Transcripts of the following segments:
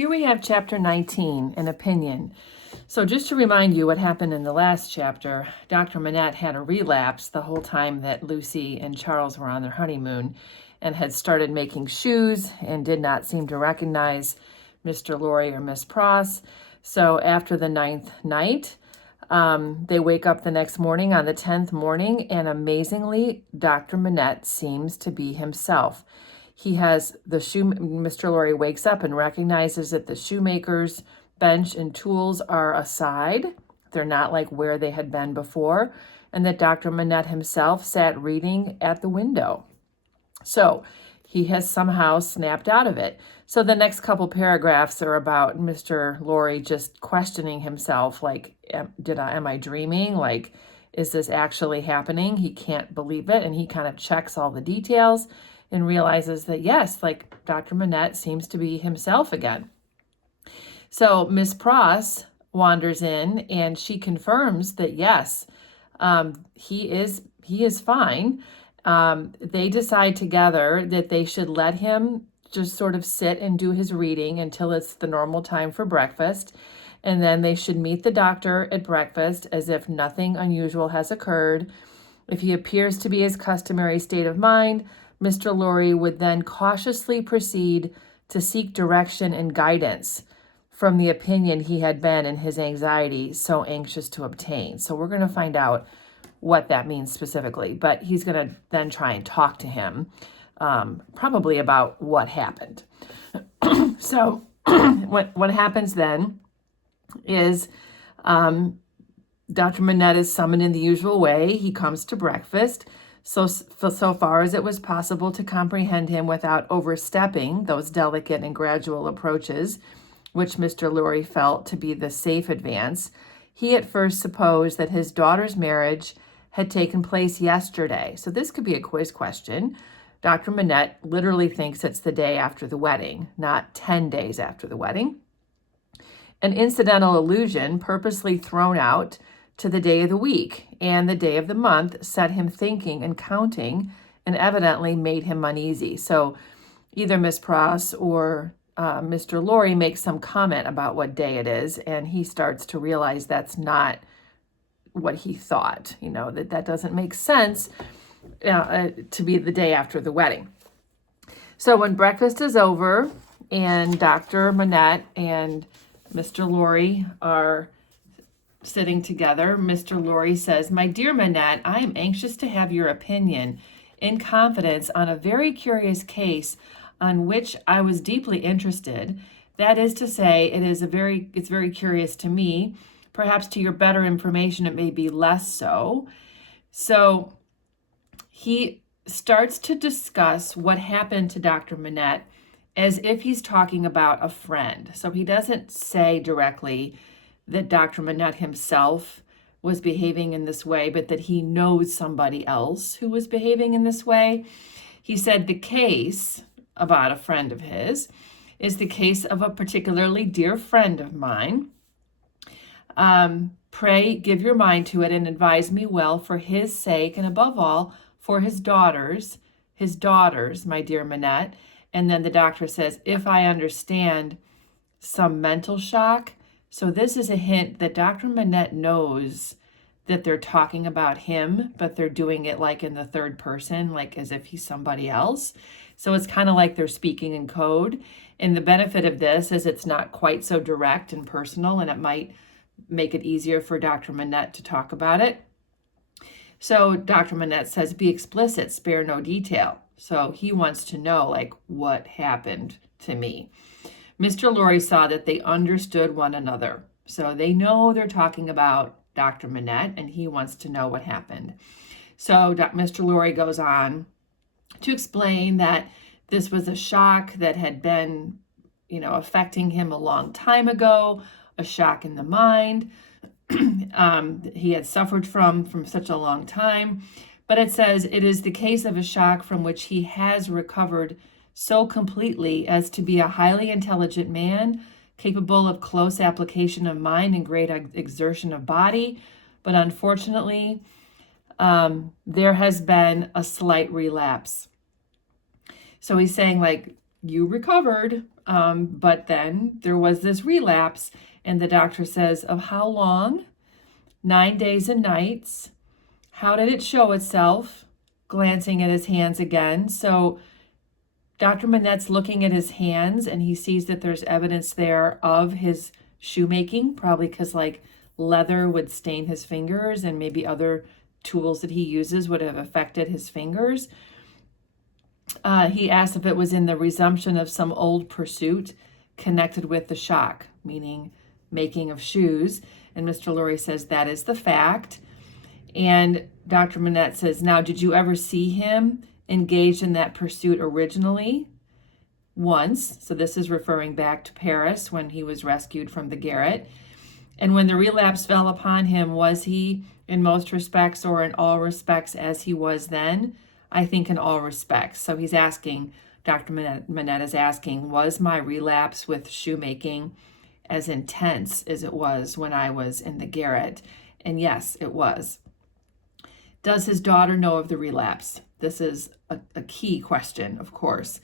Here we have chapter 19, an opinion. So just to remind you what happened in the last chapter, Dr. Manette had a relapse the whole time that Lucy and Charles were on their honeymoon and had started making shoes and did not seem to recognize Mr. Lorry or Miss Pross. So after the 9th night, they wake up the next morning on the 10th morning, and amazingly, Dr. Manette seems to be himself. He has Mr. Lorry wakes up and recognizes that the shoemaker's bench and tools are aside. They're not like where they had been before, and that Dr. Manette himself sat reading at the window. So he has somehow snapped out of it. So the next couple paragraphs are about Mr. Lorry just questioning himself, like, am I dreaming? Like, is this actually happening? He can't believe it, and he kind of checks all the details and realizes that, yes, like Dr. Manette seems to be himself again. So Miss Pross wanders in and she confirms that, yes, he is fine. They decide together that they should let him just sort of sit and do his reading until it's the normal time for breakfast. And then they should meet the doctor at breakfast as if nothing unusual has occurred. If he appears to be his customary state of mind, Mr. Lorry would then cautiously proceed to seek direction and guidance from the opinion he had been in his anxiety so anxious to obtain. So we're going to find out what that means specifically, but he's going to then try and talk to him, probably about what happened. So what happens then is Dr. Manette is summoned in the usual way. He comes to breakfast. So far as it was possible to comprehend him without overstepping those delicate and gradual approaches, which Mr. Lorry felt to be the safe advance, he at first supposed that his daughter's marriage had taken place yesterday. So this could be a quiz question. Dr. Manette literally thinks it's the day after the wedding, not 10 days after the wedding. An incidental allusion purposely thrown out to the day of the week and the day of the month set him thinking and counting, and evidently made him uneasy. So either Miss Pross or Mr. Lorry makes some comment about what day it is, and he starts to realize that's not what he thought, that doesn't make sense to be the day after the wedding. So when breakfast is over and Dr. Manette and Mr. Lorry are sitting together, Mr. Lorry says, "My dear Manette, I am anxious to have your opinion in confidence on a very curious case on which I was deeply interested. That is to say, it's very curious to me. Perhaps to your better information, it may be less so." So he starts to discuss what happened to Dr. Manette as if he's talking about a friend. So he doesn't say directly that Dr. Manette himself was behaving in this way, but that he knows somebody else who was behaving in this way. He said the case about a friend of his is the case of a particularly dear friend of mine. Pray give your mind to it and advise me well for his sake, and above all, for his daughters, my dear Manette. And then the doctor says, if I understand, some mental shock. So this is a hint that Dr. Manette knows that they're talking about him, but they're doing it like in the third person, like as if he's somebody else. So it's kind of like they're speaking in code. And the benefit of this is it's not quite so direct and personal, and it might make it easier for Dr. Manette to talk about it. So Dr. Manette says, be explicit, spare no detail. So he wants to know, like, what happened to me. Mr. Lorry saw that they understood one another. So they know they're talking about Dr. Manette, and he wants to know what happened. So Mr. Lorry goes on to explain that this was a shock that had been, affecting him a long time ago, a shock in the mind. He had suffered from such a long time. But it says it is the case of a shock from which he has recovered so completely as to be a highly intelligent man, capable of close application of mind and great exertion of body. But unfortunately, there has been a slight relapse. So he's saying, like, you recovered, But then there was this relapse, and the doctor says, of how long? 9 days and nights. How did it show itself? Glancing at his hands again. So Dr. Manette's looking at his hands, and he sees that there's evidence there of his shoemaking, probably because like leather would stain his fingers, and maybe other tools that he uses would have affected his fingers. He asked if it was in the resumption of some old pursuit connected with the shock, meaning making of shoes. And Mr. Lorry says that is the fact. And Dr. Manette says, now, did you ever see him engaged in that pursuit originally? Once. So this is referring back to Paris when he was rescued from the garret. And when the relapse fell upon him, was he in most respects or in all respects as he was then? I think in all respects. So he's asking, Dr. Manette is asking, was my relapse with shoemaking as intense as it was when I was in the garret? And yes, it was. Does his daughter know of the relapse? This is a key question, of course.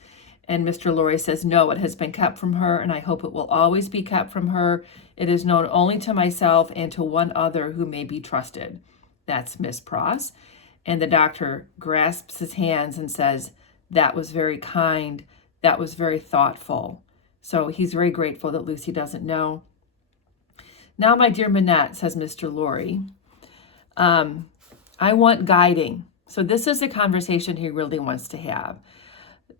And Mr. Lorry says, no, it has been kept from her, and I hope it will always be kept from her. It is known only to myself and to one other who may be trusted. That's Miss Pross. And the doctor grasps his hands and says, that was very kind. That was very thoughtful. So he's very grateful that Lucy doesn't know. Now, my dear Manette, says Mr. Lorry, I want guiding. So this is a conversation he really wants to have.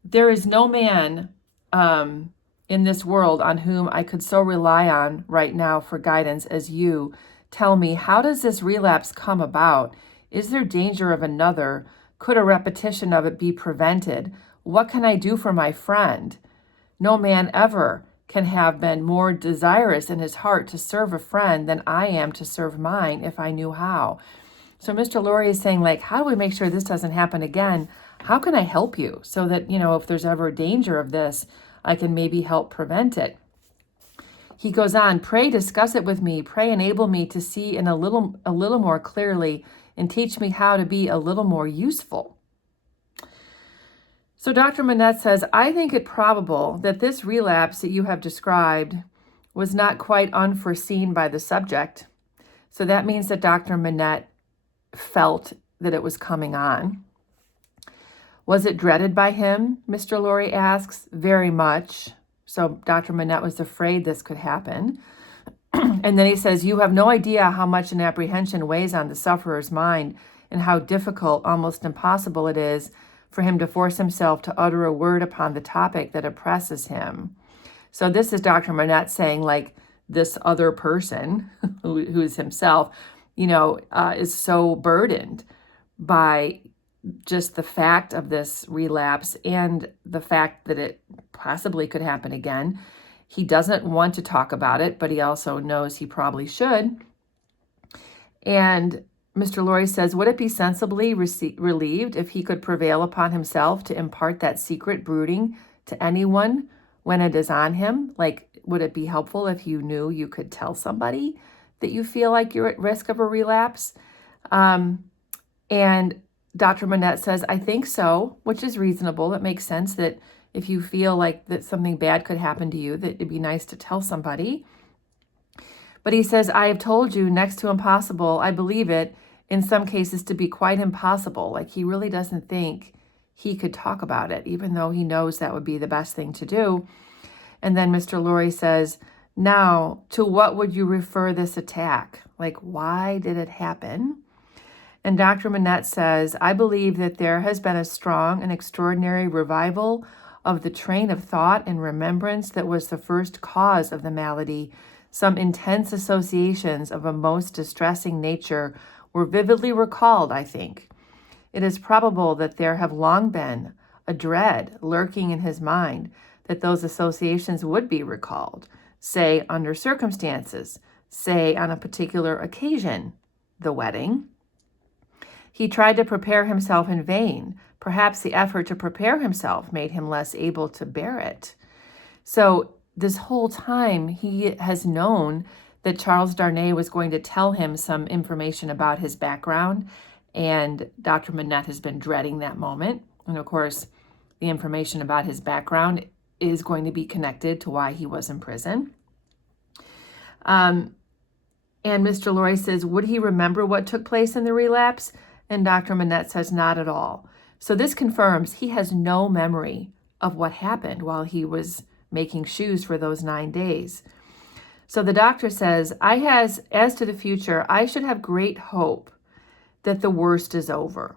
There is no man in this world on whom I could so rely on right now for guidance as you. Tell me, how does this relapse come about? Is there danger of another? Could a repetition of it be prevented? What can I do for my friend? No man ever can have been more desirous in his heart to serve a friend than I am to serve mine if I knew how. So Mr. Lorry is saying, like, how do we make sure this doesn't happen again? How can I help you so that, if there's ever danger of this, I can maybe help prevent it? He goes on, pray discuss it with me. Pray enable me to see in a little more clearly and teach me how to be a little more useful. So Dr. Manette says, I think it probable that this relapse that you have described was not quite unforeseen by the subject. So that means that Dr. Manette felt that it was coming on. Was it dreaded by him? Mr. Lorry asks. Very much. So Dr. Manette was afraid this could happen. And then he says, you have no idea how much an apprehension weighs on the sufferer's mind and how difficult, almost impossible it is for him to force himself to utter a word upon the topic that oppresses him. So this is Dr. Manette saying, like, this other person who is himself, is so burdened by just the fact of this relapse and the fact that it possibly could happen again. He doesn't want to talk about it, but he also knows he probably should. And Mr. Lorry says, would it be sensibly relieved if he could prevail upon himself to impart that secret brooding to anyone when it is on him? Like, would it be helpful if you knew you could tell somebody that you feel like you're at risk of a relapse? And Dr. Manette says, I think so, which is reasonable. It makes sense that if you feel like that something bad could happen to you, that it'd be nice to tell somebody. But he says, I have told you next to impossible. I believe it in some cases to be quite impossible. Like, he really doesn't think he could talk about it, even though he knows that would be the best thing to do. And then Mr. Lorry says, now, to what would you refer this attack? Like, why did it happen? And Dr. Manette says, I believe that there has been a strong and extraordinary revival of the train of thought and remembrance that was the first cause of the malady. Some intense associations of a most distressing nature were vividly recalled, I think. It is probable that there have long been a dread lurking in his mind that those associations would be recalled, say under circumstances, say on a particular occasion, the wedding. He tried to prepare himself in vain. Perhaps the effort to prepare himself made him less able to bear it. So this whole time he has known that Charles Darnay was going to tell him some information about his background, and Dr. Manette has been dreading that moment. And of course, the information about his background is going to be connected to why he was in prison. And Mr. Laurie says, would he remember what took place in the relapse? And Dr. Manette says, not at all. So this confirms he has no memory of what happened while he was making shoes for those 9 days. So the doctor says, as to the future, I should have great hope that the worst is over.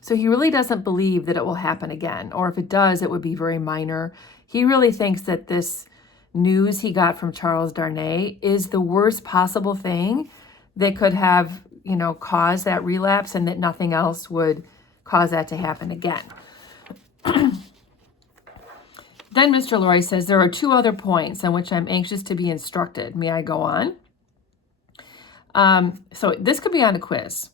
So he really doesn't believe that it will happen again, or if it does, it would be very minor. He really thinks that this news he got from Charles Darnay is the worst possible thing that could have, caused that relapse, and that nothing else would cause that to happen again. Then Mr. Laurie says, there are 2 other points on which I'm anxious to be instructed. May I go on? So this could be on a quiz.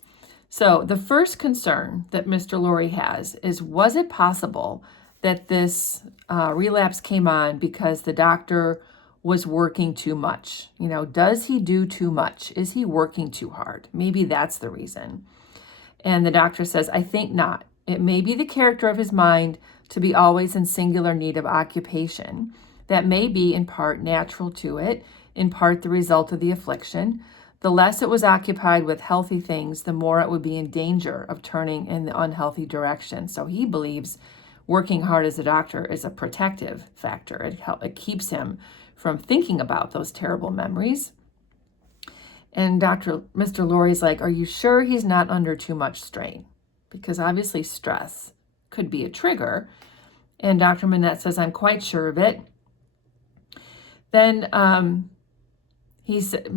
So the first concern that Mr. Laurie has is, was it possible that this relapse came on because the doctor was working too much? Does he do too much? Is he working too hard? Maybe that's the reason. And the doctor says, I think not. It may be the character of his mind to be always in singular need of occupation. That may be in part natural to it, in part the result of the affliction. The less it was occupied with healthy things, the more it would be in danger of turning in the unhealthy direction. So he believes working hard as a doctor is a protective factor. It keeps him from thinking about those terrible memories. And Mr. Laurie's like, are you sure he's not under too much strain? Because obviously stress could be a trigger. And Dr. Manette says, I'm quite sure of it. Then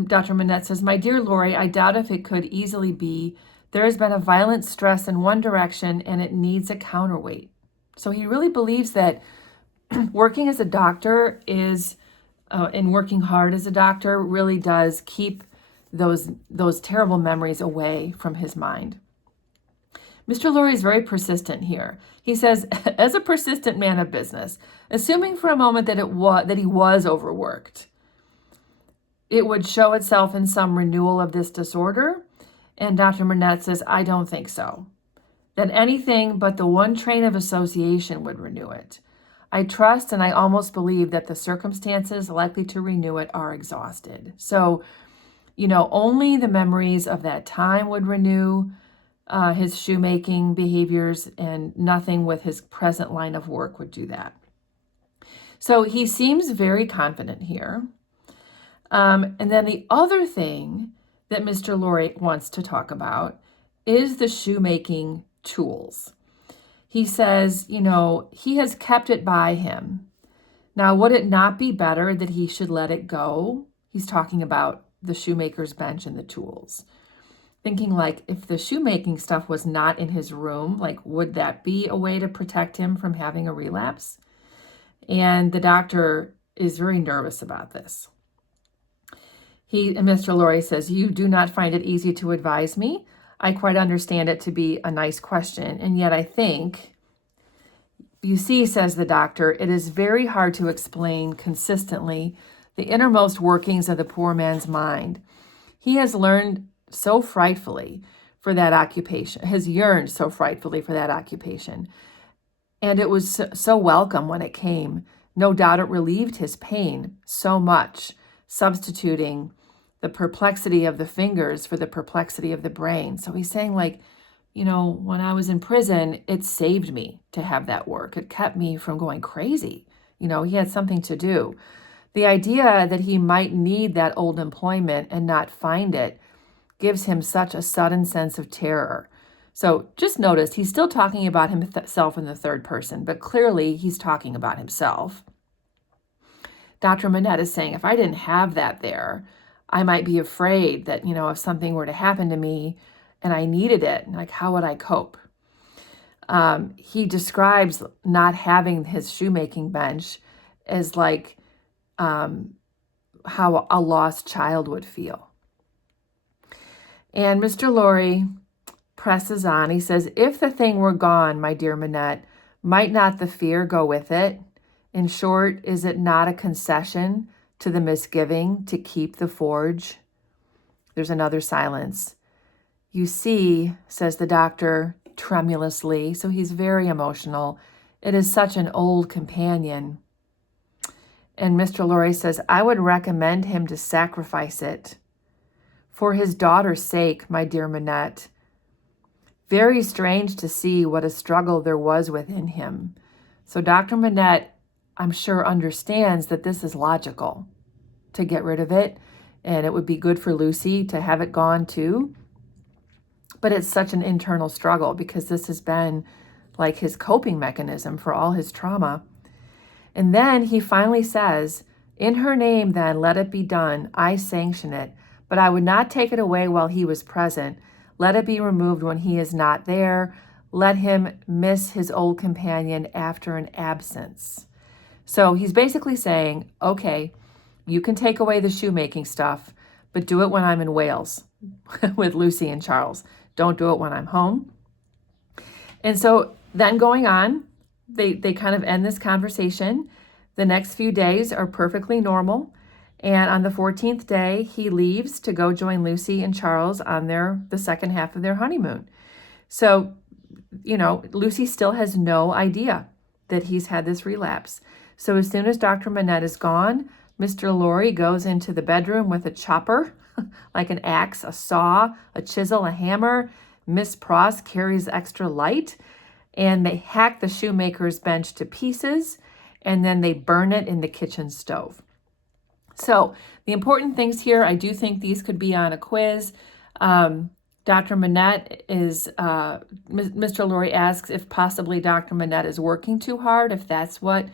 Dr. Manette says, my dear Laurie, I doubt if it could easily be. There has been a violent stress in one direction and it needs a counterweight. So he really believes that working as a doctor and working hard as a doctor really does keep those terrible memories away from his mind. Mr. Laurie is very persistent here. He says, as a persistent man of business, assuming for a moment that he was overworked, it would show itself in some renewal of this disorder. And Dr. Manette says, I don't think so. That anything but the one train of association would renew it. I trust and I almost believe that the circumstances likely to renew it are exhausted. So, only the memories of that time would renew his shoemaking behaviors, and nothing with his present line of work would do that. So he seems very confident here. And then the other thing that Mr. Laurie wants to talk about is the shoemaking tools. He says, he has kept it by him. Now, would it not be better that he should let it go? He's talking about the shoemaker's bench and the tools. Thinking like, if the shoemaking stuff was not in his room, would that be a way to protect him from having a relapse? And the doctor is very nervous about this. Mr. Laurie says, you do not find it easy to advise me. I quite understand it to be a nice question. And yet I think, you see, says the doctor, it is very hard to explain consistently the innermost workings of the poor man's mind. He has learned so frightfully for that occupation, has yearned so frightfully for that occupation. And it was so welcome when it came. No doubt it relieved his pain so much, substituting the perplexity of the fingers for the perplexity of the brain. So he's saying when I was in prison, it saved me to have that work. It kept me from going crazy. He had something to do. The idea that he might need that old employment and not find it gives him such a sudden sense of terror. So just notice, he's still talking about himself in the third person, but clearly he's talking about himself. Dr. Manette is saying, if I didn't have that there, I might be afraid that, if something were to happen to me and I needed it, how would I cope? He describes not having his shoemaking bench as how a lost child would feel. And Mr. Laurie presses on. He says, if the thing were gone, my dear Manette, might not the fear go with it? In short, is it not a concession to the misgiving to keep the forge? There's another silence. You see, says the doctor tremulously, so he's very emotional. It is such an old companion. And Mr. Lorry says, I would recommend him to sacrifice it. For his daughter's sake, my dear Manette. Very strange to see what a struggle there was within him. So Dr. Manette, I'm sure, understands that this is logical to get rid of it, and it would be good for Lucy to have it gone too. But it's such an internal struggle because this has been like his coping mechanism for all his trauma. And then he finally says, in her name, then, let it be done. I sanction it, but I would not take it away while he was present. Let it be removed when he is not there. Let him miss his old companion after an absence. So he's basically saying, okay, you can take away the shoemaking stuff, but do it when I'm in Wales with Lucy and Charles. Don't do it when I'm home. And so then going on, they kind of end this conversation. The next few days are perfectly normal. And on the 14th day, he leaves to go join Lucy and Charles on the second half of their honeymoon. So, Lucy still has no idea that he's had this relapse. So as soon as Dr. Manette is gone, Mr. Lorry goes into the bedroom with a chopper, like an axe, a saw, a chisel, a hammer. Miss Pross carries extra light, and they hack the shoemaker's bench to pieces, and then they burn it in the kitchen stove. So the important things here, I do think these could be on a quiz. Dr. Manette is, Mr. Lorry asks if possibly Dr. Manette is working too hard, if that's what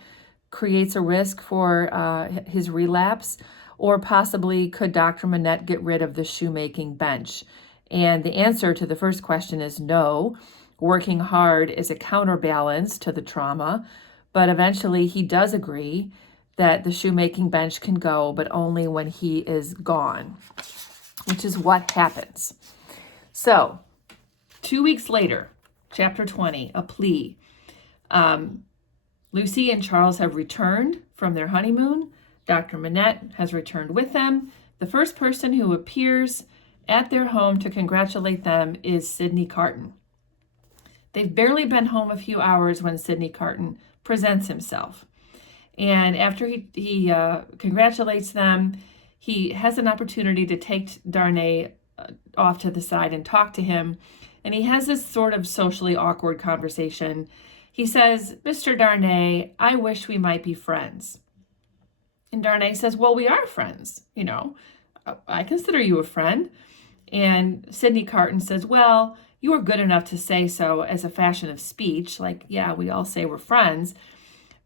creates a risk for his relapse, or possibly could Dr. Manette get rid of the shoemaking bench? And the answer to the first question is no. Working hard is a counterbalance to the trauma, but eventually he does agree that the shoemaking bench can go, but only when he is gone, which is what happens. So 2 weeks later, chapter 20, a plea. Lucy and Charles have returned from their honeymoon. Dr. Manette has returned with them. The first person who appears at their home to congratulate them is Sidney Carton. They've barely been home a few hours when Sidney Carton presents himself. And after he congratulates them, he has an opportunity to take Darnay off to the side and talk to him. And he has this sort of socially awkward conversation. He says, Mr. Darnay, I wish we might be friends. And Darnay says, well, we are friends. I consider you a friend. And Sidney Carton says, well, you are good enough to say so as a fashion of speech. Like, yeah, we all say we're friends.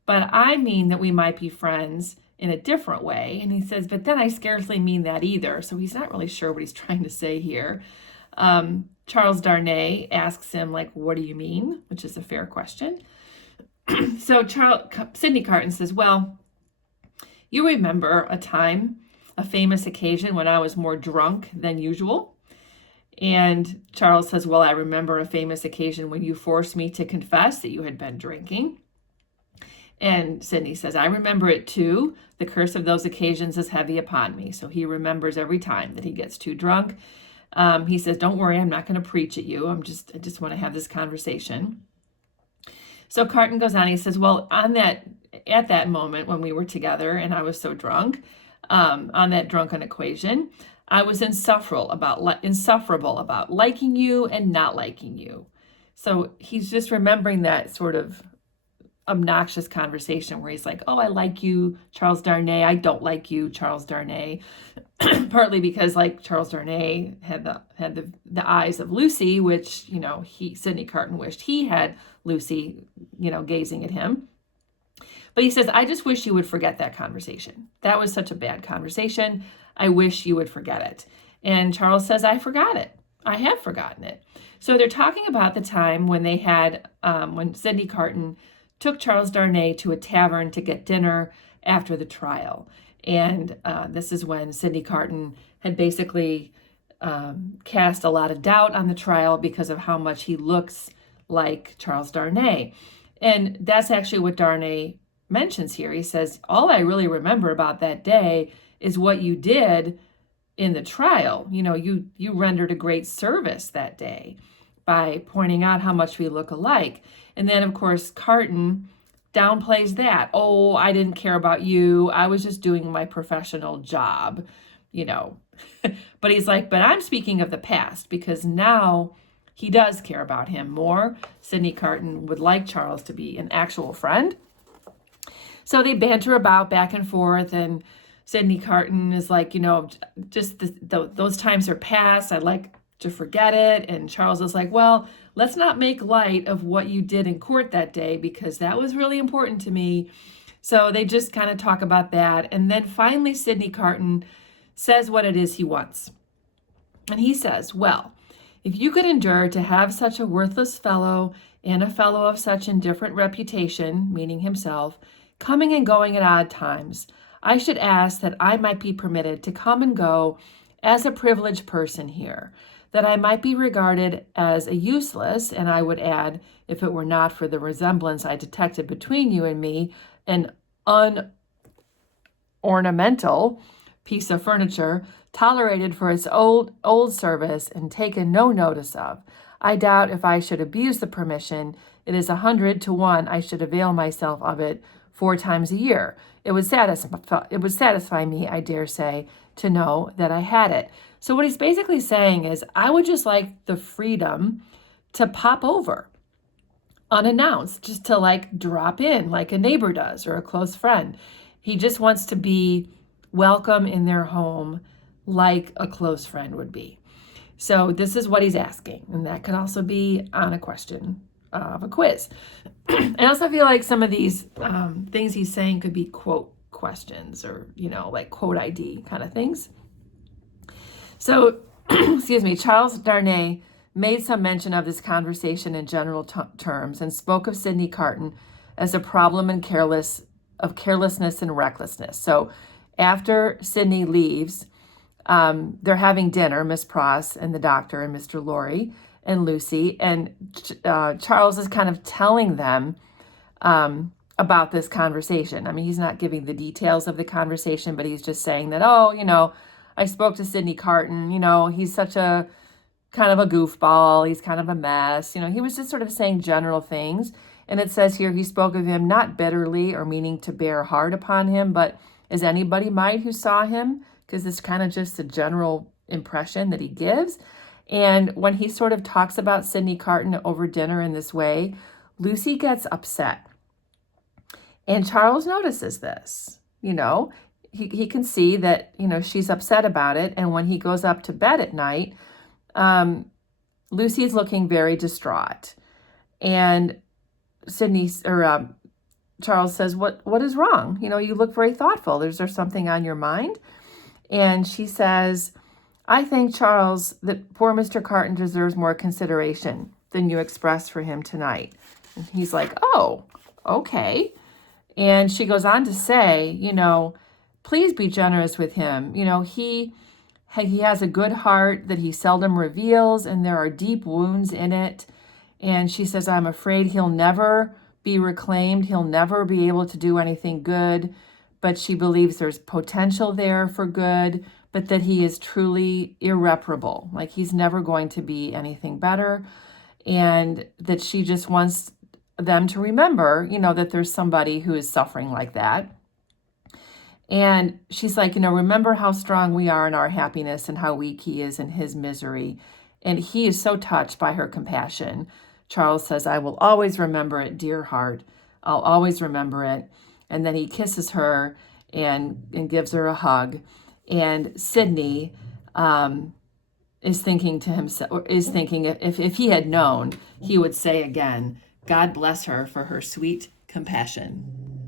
But I mean that we might be friends in a different way. And he says, but then I scarcely mean that either. So he's not really sure what he's trying to say here. Charles Darnay asks him, what do you mean? Which is a fair question. So Sidney Carton says, well, you remember a famous occasion when I was more drunk than usual. And Charles says, well, I remember a famous occasion when you forced me to confess that you had been drinking. And Sidney says, I remember it too. The curse of those occasions is heavy upon me. So he remembers every time that he gets too drunk. He says, don't worry, I'm not going to preach at you. I just want to have this conversation. So Carton goes on, he says, well, at that moment when we were together and I was so drunk, on that drunken equation, I was insufferable about liking you and not liking you. So he's just remembering that sort of obnoxious conversation where he's like, oh, I like you, Charles Darnay. I don't like you, Charles Darnay. Partly because Charles Darnay had the eyes of Lucy, which, Sidney Carton wished he had Lucy, gazing at him. But he says, I just wish you would forget that conversation. That was such a bad conversation. I wish you would forget it. And Charles says, I forgot it. I have forgotten it. So they're talking about the time when they had, when Sidney Carton took Charles Darnay to a tavern to get dinner after the trial. And this is when Sidney Carton had basically cast a lot of doubt on the trial because of how much he looks like Charles Darnay. And that's actually what Darnay mentions here. He says, all I really remember about that day is what you did in the trial. You rendered a great service that day. by pointing out how much we look alike. And then, of course, Carton downplays that. Oh, I didn't care about you. I was just doing my professional job, you know. But he's like, but I'm speaking of the past, because now he does care about him more. Sidney Carton would like Charles to be an actual friend. So they banter about back and forth, and Sidney Carton is like, just those times are past. I'd like to forget it. And Charles is like, well, let's not make light of what you did in court that day, because that was really important to me. So they just kind of talk about that. And then finally, Sidney Carton says what it is he wants. And he says, well, if you could endure to have such a worthless fellow and a fellow of such indifferent reputation, meaning himself, coming and going at odd times, I should ask that I might be permitted to come and go as a privileged person here, that I might be regarded as a useless, and I would add, if it were not for the resemblance I detected between you and me, an unornamental piece of furniture, tolerated for its old service and taken no notice of. I doubt if I should abuse the permission, it is 100 to 1 I should avail myself of it 4 times a year. It would satisfy me, I dare say, to know that I had it. So what he's basically saying is, I would just like the freedom to pop over unannounced, just to like drop in like a neighbor does or a close friend. He just wants to be welcome in their home like a close friend would be. So this is what he's asking. And that could also be on a question of a quiz. I also feel like some of these things he's saying could be quote questions, or, like quote ID kind of things. So, excuse me, Charles Darnay made some mention of this conversation in general terms and spoke of Sidney Carton as a problem of carelessness and recklessness. So after Sidney leaves, they're having dinner, Miss Pross and the doctor and Mr. Lorry and Lucy, and Charles is kind of telling them about this conversation. I mean, he's not giving the details of the conversation, but he's just saying that, I spoke to Sidney Carton, he's such a kind of a goofball, he's kind of a mess, he was just sort of saying general things. And it says here, he spoke of him not bitterly or meaning to bear hard upon him, but as anybody might who saw him, because it's kind of just a general impression that he gives. And when he sort of talks about Sidney Carton over dinner in this way, Lucy gets upset. And Charles notices this, he can see that, she's upset about it. And when he goes up to bed at night, Lucy's looking very distraught. And Charles says, what is wrong? You look very thoughtful. Is there something on your mind? And she says, I think, Charles, that poor Mr. Carton deserves more consideration than you expressed for him tonight. And he's like, oh, okay. And she goes on to say, please be generous with him. He has a good heart that he seldom reveals, and there are deep wounds in it. And she says, I'm afraid he'll never be reclaimed. He'll never be able to do anything good. But she believes there's potential there for good, but that he is truly irreparable. Like he's never going to be anything better. And that she just wants them to remember, that there's somebody who is suffering like that. And she's like, remember how strong we are in our happiness and how weak he is in his misery. And he is so touched by her compassion. Charles says, I will always remember it, dear heart. I'll always remember it. And then he kisses her and gives her a hug. And Sidney is thinking to himself, if he had known, he would say again, God bless her for her sweet compassion.